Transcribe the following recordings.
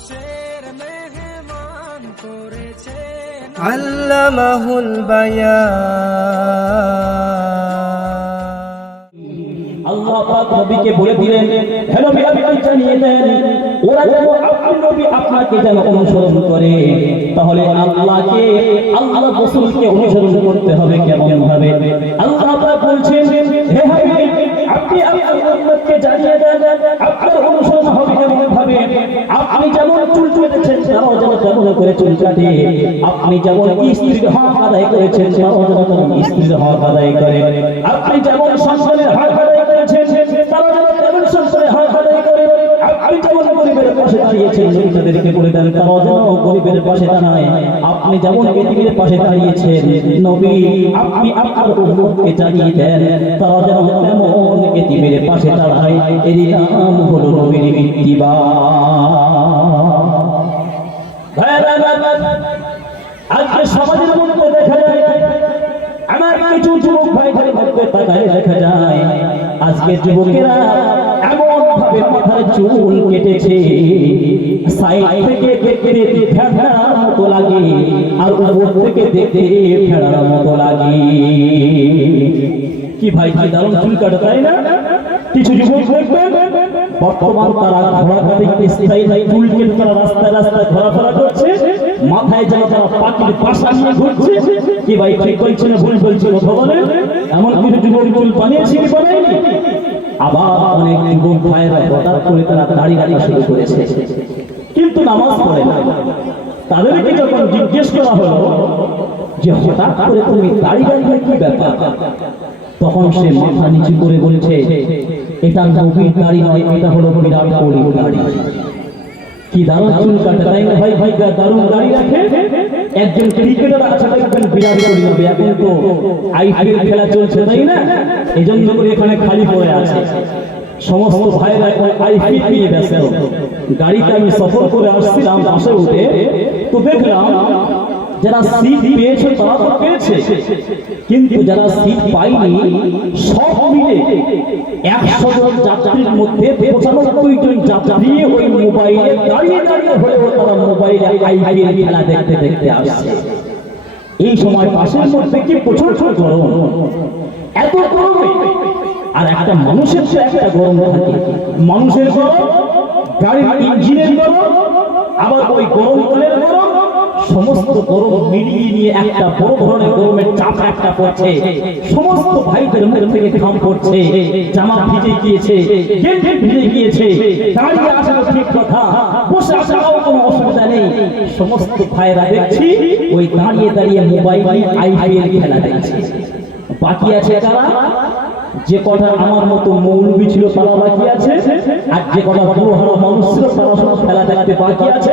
মানুষের মেহমান করেছে আল্লামাহুল আল্লাহ পাক নবীকে বলে দিলেন হে নবী আপনি জানিয়ে দেন? ওরা যেন আপনি নবী আপনাকে যেন অনুসরণ করে। তাহলে আল্লাহকে আল্লাহ রাসূলকে অনুসরণ করতে হবে কেমন ভাবে আল্লাহ পাক বলছেন হে হাবিব আপনি আপনার উম্মতকে জানিয়ে দেন আপনার অনুসরণ হবে কেমন ভাবে আপনি যেমন চুল কেটেছেন তারাও যেন তেমন করে চুল কাটে আপনি যেমন স্ত্রীর হক আদায় করেছেন, তারাও যেন তেমন স্ত্রীর হক আদায় করে। আপনি যেমন সন্তানের হক আদায় করেছেন, তারাও যেন তেমন সন্তানের হক আদায় করে। আপনি যেমন পাশে গরিবের পাশে দাঁড়িয়েছেন, নবী, আপনি আপনার দেন যেন তেমন এতিমের পাশে দাঁড়ায়। এরই নাম হলো নবীর আজকে সমাজের মধ্যে দেখা যায়, আমার কিছু যুবক ভাইদের মধ্যে তাকায় দেখা যায়, আজকে যুবকেরা এমন ভাবে চুল কেটেছে, সাইড থেকে দেখতে মতো লাগে, আর উপর থেকে দেখতে মতো লাগে। কি ভাই, কি দারুণ চুল তাই না? কিছু যুবক দেখবেন? বর্তমান তারা ঘোরাঘুরি চুল কেটে তারা রাস্তায় রাস্তায় ঘোরাফেরা করছে। মাথায় যেন তারা পাখির পাশা নিয়ে ঘুরছে। কি ভাই ঠিক বলছে না ভুল বলছে কথা বলেন? এমন কিছু যুবক চুল বানিয়েছে কি বানায়নি আবার অনেক যুবক ভাইয়েরা হঠাৎ করে তারা দাড়ি রাখা শুরু করেছে। কিন্তু নামাজ পড়ে না। তাদেরকে যখন জিজ্ঞেস করা হলো যে হঠাৎ করে তুমি দাড়ি গাড়ি কি ব্যাপার? তখন সে মাথা নিচু করে বলছে, এটা নবীর দাড়ি নয়, এটা হলো বিরাট কোহলির দাড়ি কি দারুণ চুল কাটে, তাই না ভাই? ভাই দারুণ দাড়ি রাখে। একজন ক্রিকেটার আছে দেখবেন, বিরাট কোহলি হবে এখন তো আইপিএল খেলা চলছে, তাই না? এই জন্য করে এখানে খালি পড়ে আছে। সমস্ত ভাইরা এখন আইপিএল নিয়ে ব্যস্ত। গাড়িতে আমি সফর করে আসছিলাম, বাসে উঠে। তো দেখলাম যারা সিট পেয়েছে তারা তো পেয়েছে। কিন্তু যারা সিট পায়নি, সব মিলে একশো জন যাত্রীর মধ্যে পঁচানব্বই জন যাত্রী ওই মোবাইলে দাঁড়িয়ে দাঁড়িয়ে হলেও তারা মোবাইলে আইপিএল খেলা দেখতে দেখতে আসছে। এই সময় পাশের মধ্যে কি প্রচুর গরম? এত গরমে আর একটা মানুষের তো একটা গরম থাকে। মানুষের গরম, গাড়ির ইঞ্জিনের গরম, আবার ওই গরম জলের গরম সমস্ত গরম মিলিয়ে নিয়ে একটা বড় ধরনের গরমের চাপ একটা পড়ছে। সমস্ত ভাইদের মুখ থেকে ঘাম পড়ছে। জামা ভিজে গিয়েছে গেঞ্জি ভিজে গিয়েছে দাঁড়িয়ে আসার ঠিক কথা, বসে আসাও কোনো অসুবিধা নেই। সমস্ত ভাইরা দেখছি, ওই দাঁড়িয়ে দাঁড়িয়ে মোবাইলে আইপিএল খেলা দেখছে। বাকি আছে কারা? যে কটা আমার মতো মৌলবি ছিল, তারা বাকি আছে। আর যে কটা বুড়ো মানুষ ছিল, তারা সব খেলা দেখতে বাকি আছে।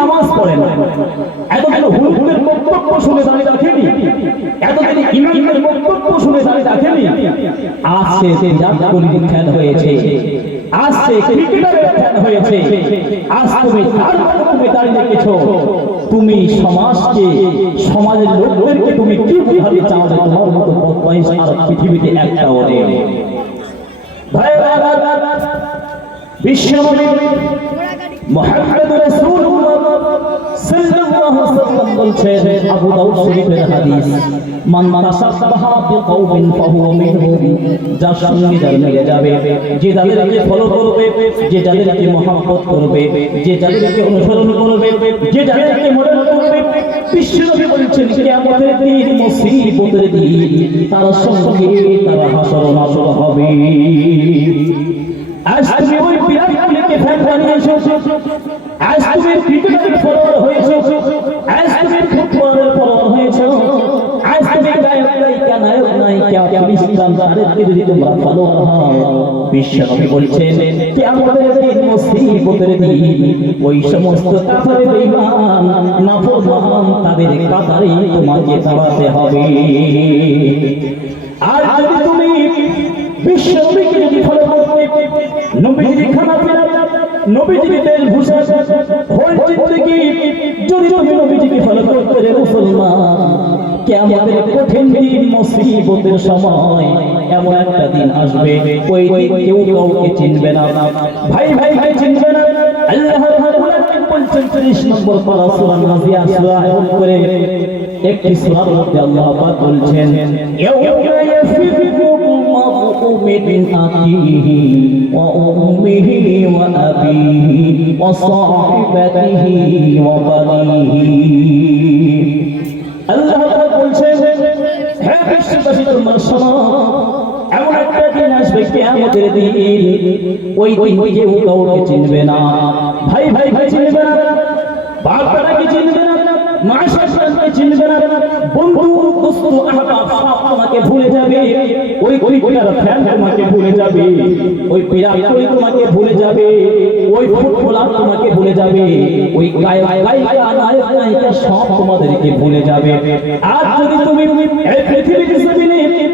নামাজ পড়ে না। এতদিন হুলহুলের বক্তব্য শুনে দাঁড়িয়ে রাখেনি। এতদিন ইমামের বক্তব্য শুনে দাঁড়িয়ে রাখেনি। আজ সে হয়েছে। আজ সে হয়েছে। আজ তুমি তার দাঁড়িয়ে রেখেছো তুমি সমাজকে, সমাজের লোকদেরকে তুমি কি চাও যে তোমার মতো বদমাইশ আর পৃথিবীতে একটাও নেই? ভাইরা বিশ্বনবী মুহাম্মদ রাসূলুল্লাহ সাল্লাল্লাহু আলাইহি ওয়াসাল্লাম বলছেন, আবু দাউদ শরীফের হাদিস, মান তাসাব্বাহা বিকাউমিন ফাহুয়া মিনহুম যার সঙ্গে যার মিলে যাবে, যে যাদেরকে ফলো করবে, যে যাদেরকে মহব্বত করবে, যে যাদেরকে অনুসরণ করবে, যে যাদেরকে মডেল করবে, বিশ্বনবী বলছেন, কিয়ামতের দিন, মুসিবতের দিন, তার সঙ্গে তারা হাসর নাসর হবে। আজ তুমি ওই কোহলিকে ফ্যান বানিয়েছো আজ তুমি ক্রিকেটের ফলোয়ার হয়েছো। আজ তুমি ফুটবলের ফলোয়ার হয়েছো। আজ তুমি গায়ক নায়িকা নায়ক নায়িকা খ্রিস্টান তাদেরকে যদি তোমরা ফলোয়ার হও বিশ্বনবী বলছেন কি আমাদের দিন মুসিবতের দিন। ওই সমস্ত কাফারে বেঈমান, নাফরমান, তাদের কাতারে তোমাকে দাঁড়াতে হবে। আর যদি তুমি বিশ্ব যদি ফলো করতে, নবীজির খানা ফেরা নবীজির ভূষা। হোল জিন্দগি যদি তুমি নবীজিকে ফলো করতে রে মুসলমান কিয়ামতের কঠিন দিন মুসিবতের সময় এমন একটা দিন আসবে। ওই দিন কেউ কাউকে চিনবে না। ভাই ভাই ভাই চিনবে না। আল্লাহ রাব্বুল আলামিন 35 নম্বর পারা সূরা নাজিয়া সূরা করে একটি সূরার মধ্যে আল্লাহ পাক বলছেন ইয়াউমা আবিহি ওয়া সাহিবাতিহি ওয়া বানিহি আল্লাহ তাআলা বলছেন, হে বিশ্ববাসী তোমরা এমন একটা দিন আসবে কিয়ামতের দিন। ওই দিন কেউ কাউকে চিনবে না। ভাই ভাই ভাই চিনবে না। বাপ দাদাকে চিনবে না। মা সন্তানকে চিনবে না। বন্ধু দোস্ত আহবাব সব তোমাকে ভুলে যাবে। ওই ক্রিকেটার ফ্যান তোমাকে ভুলে যাবে। ওই বিরাট কোহলি তোমাকে ভুলে যাবে। ওই ফুটবলার তোমাকে ভুলে যাবে। ওই গায়ক সব তোমাদেরকে ভুলে যাবে। আর যদি তুমি জমিনে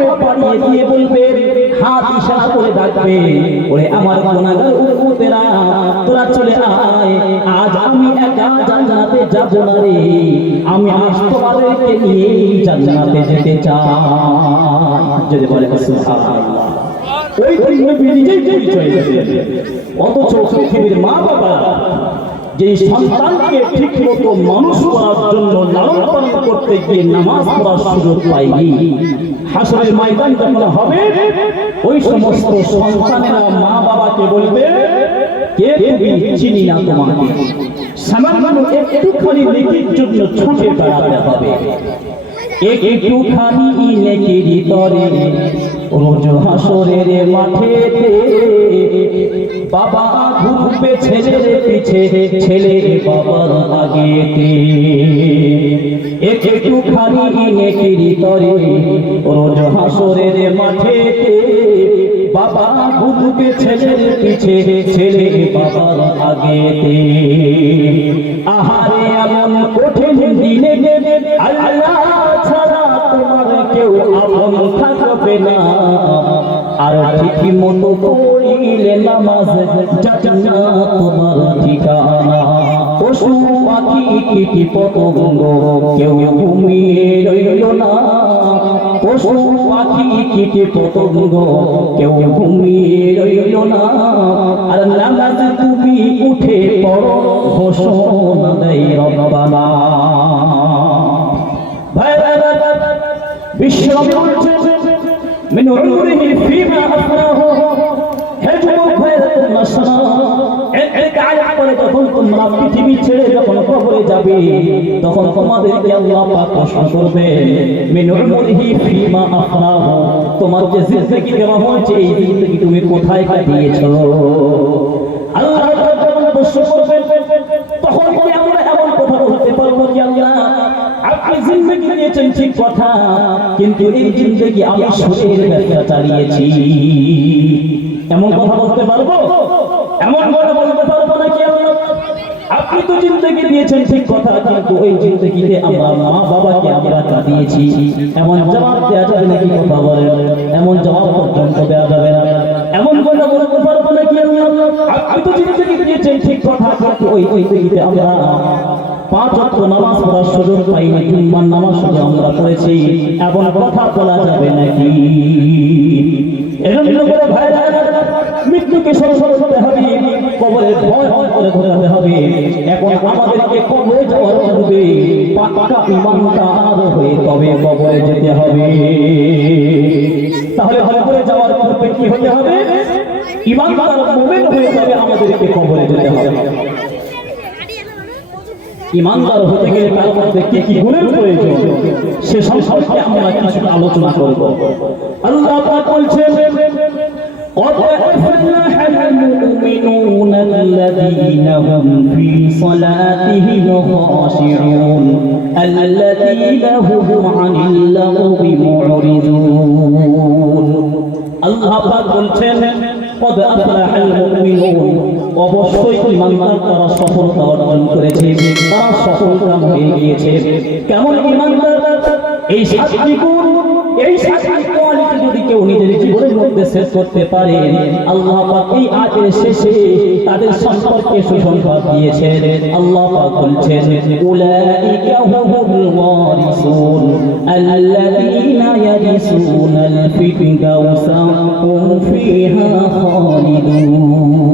ভাবে বাড়িয়ে দিয়ে বলবে, হাত ইশারা করে ডাকবে, ওরে আমার গুনাহগার উম্মতেরা, তোরা চলে আয়, আজ আমি একা জান্নাতে যাব না রে, আমি আজ তোমাদেরকে নিয়ে জান্নাতে যেতে চাই। যদি বলে সুবহানাল্লাহ। ওই দিন নবী নিজেই পরিচয় দেবে অথচ পৃথিবীর মা বাবা যে সন্তানকে ঠিক মতো মানুষ করার জন্য লালন পালন করতে গিয়ে নামাজ পড়ার সুযোগ পাইনি। হাসরের ময়দান যখন হবে, ওই সমস্ত সন্তানেরা মা বাবাকে বলবে, কে তুমি চিনি না তোমাকে? সামান্য একটুখানি নেকির জন্য ছুটে বেড়াতে হবে। একটুখানি নেকির তরে রোজ হাসরের মাঠেতে বাবা ঘুরবে ছেলের পিছে ছেলে বাবার আগেতে একটুখানি নেকির তরে রোজ হাসরের মাঠেতে বাবা ঘুরবে ছেলের পিছে ছেলে বাবার আগেতে আহারে এমন কঠিন দিনে আল্লাহ কেউ আপন থাকবে না আর ঠিক মতো পড়িলে নামাজ যাচ্ছে না তোমার ঠিকানা পশু পাখি কীটি পতঙ্গ কেউ ঘুমিয়ে রইল না পশু পাখি কীটি পতঙ্গ কেউ ঘুমিয়ে রইল না আর নামাজ তুমি উঠে পড়ো, ঘোষণা দেয় ভাইরা পৃথিবী ছেড়ে যখন কবরে যাবে, তখন তোমাদেরকে আল্লাহ পাক প্রশ্ন করবে মিন নূরিহি ফিমা আফরাহু, তোমার যে জিন্দগি দেওয়া হয়েছে তুমি কোথায় কাটিয়েছো? দিয়েছেন ঠিক কথা, কিন্তু এই জিন্দগি আমি সুরের ব্যবসা চালিয়েছি। এমন কথা বলতে পারব? এমন কথা বলতে পারব নাকি আপনি তো জিন্দগি দিয়েছেন ঠিক কথা, কিন্তু ওই জিন্দগিতে আমরা মা বাবাকে আমরা কাঁদিয়েছি। এমন জবাব দেওয়া যাবে নাকি কথা বলেন এমন জবাব পর্যন্ত দেওয়া যাবে না। এমন কথা বলতে পারব নাকি আপনি তো জিন্দগি দিয়েছেন ঠিক কথা, কিন্তু ওই জিন্দগিতে আমরা ওয়াক্ত সুযোগ পাইনি জুম্মার নামাজ শুধু আমরা পড়েছি এমন কথা বলা যাবে নাকি? এজন্য করে ভাইরা মৃত্যুকে সরসর হবে, কবরে ভয় করে ধরতে হবে। এখন আমাদেরকে কবরে যাওয়ার পূর্বে পাক্কা ইমানদার হয়ে তবে কবরে যেতে হবে। তাহলে কবরে যাওয়ার পূর্বে কি হতে হবে? ইমানদার মুমিন হয়ে তবে আমাদেরকে কবরে যেতে হবে ইমানদার হতে গেলে তার মধ্যে কি কি গুণের প্রয়োজন সে সম্পর্কে আমরা কিছু আলোচনা করব আল্লাহ পাক বলছেন قد أفلح المؤمنون الذين هم في صلاتهم خاشعون الذين هم عن اللغو معرضون আল্লাহ পাক বলছেন قد أفلح المؤمنون অবশ্যই ইমানদার তারা সফলতা অর্জন করেছে, তারা সফলকাম হয়ে গিয়েছে। কেমন ইমানদার? এই সাতটি গুণ এই সাতটি কোয়ালিটি যদি কেউ নিজের জীবনের মধ্যে শেষ করতে পারে, আল্লাহ পাক এই আজের শেষে তাদের সম্পর্কে সুসংবাদ দিয়েছেন। আল্লাহ পাক বলছেন, উলাইকা হুমুল ওয়ারিসুন, আল্লাযীনা ইয়ারিসুনাল ফিরদাউসা, হুম ফিহা খালিদুন।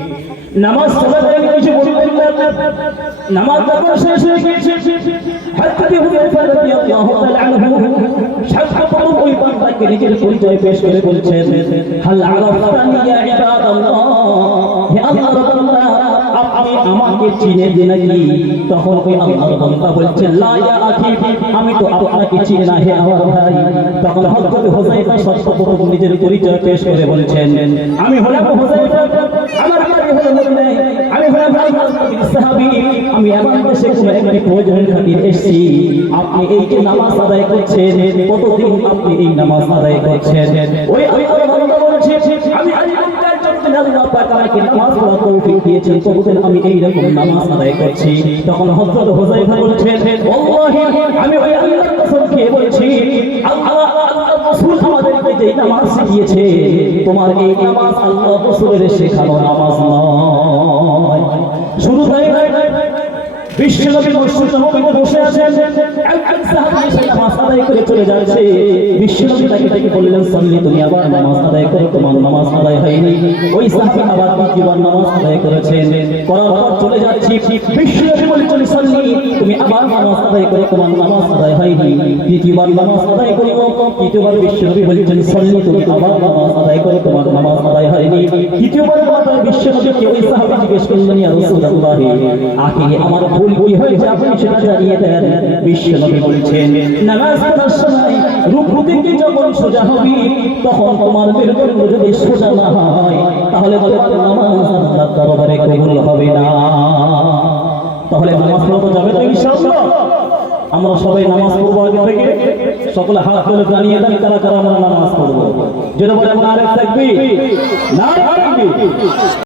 নামাজ চলাকালীন কিছু বলবেন না। নামাজ যখন শেষ হয়ে গিয়েছে। হযরত হুযায়ফা রাদিয়াল্লাহু তাআলা আনহু সর্বপ্রথম ওই বান্দাকে নিজের পরিচয় পেশ করে বলছেন, হাল আরাফতানি ইয়া ইবাদাল্লাহ? হে আল্লাহর বান্দা, আপনি আমাকে চিনেন নাকি? তখন ওই আল্লাহর বান্দা বলছেন, লা ইয়া আখি, আমি তো আপনাকে চিনি না, হে আমার ভাই। তখন হযরত হুযায়ফা সর্বপ্রথম নিজের পরিচয় পেশ করে বলছেন, আমি হলাম হুযায়ফা আমার আমি এমন দেশে কোনো একটি খাতির আপনি এই নামাজ আদায় করছেন, কতদিন আপনি এই নামাজ আদায় করছেন? ওই আল্লাহর বান্দা বলছে আমি আজীবনকাল যতদিন আল্লাহ পাক আমাকে নামাজ পড়ার দিয়েছেন ততদিন আমি এই রকম নামাজ আদায় করছি। তখন হযরত হুযায়ফা বলছেন ওয়াল্লাহি আমি ওই আল্লাহর কসম খেয়ে বলছি, আল্লাহ তোমার এই নামাজ আল্লাহ শেখানো নামাজ নয়। শুরু তাই বিশ্বনবী মসজিদে নববীতে বসে আছেন একজন সাহাবী এসে নামাজ আদায় করে চলে যাচ্ছে বিশ্বনবী তাকে ডেকে বললেন সাল্লি তুমি আবার নামাজ আদায় করো তোমার নামাজ আদায় হয়নি ওই সাহাবী আবার দ্বিতীয়বার নামাজ আদায় করেছেন করার পর চলে যাচ্ছি বিশ্বনবী বলছেন সাল্লি তুমি আবার নামাজ আদায় করো তোমার নামাজ আদায় হয়নি তৃতীয়বার নামাজ আদায় করিব তৃতীয়বার বিশ্বনবী বলছেন সাল্লি তুমি আবার নামাজ আদায় করো তোমার নামাজ আদায় হয়নি তৃতীয়বার বিশ্বনবীকে ওই সাহাবী জিজ্ঞেস করলেন ইয়া রাসূলুল্লাহ আখিরে আমার ভুল কি হয়েছে আপনি সেটা জানিয়ে দেন। বিশ্বনবী বলছেন, নামাজ পড়ার সময় রুকু থেকে যখন সোজা হবি, তখন তোমার মেরুদণ্ড যদি সোজা না হয়, তাহলে তোমার নামাজ আল্লাহর দরবারে কবুল হবে না। তাহলে নামাজ পড়া যাবে তো ইনশাআল্লাহ। আমরা সবাই নামাজ পড়ব আগে থেকে। সকলে হাত তুলে জানিয়ে দেন, কারা কারা আমরা নামাজ পড়ব। যেটা বলে আমরা আরেক থাকবি? না থাকবি।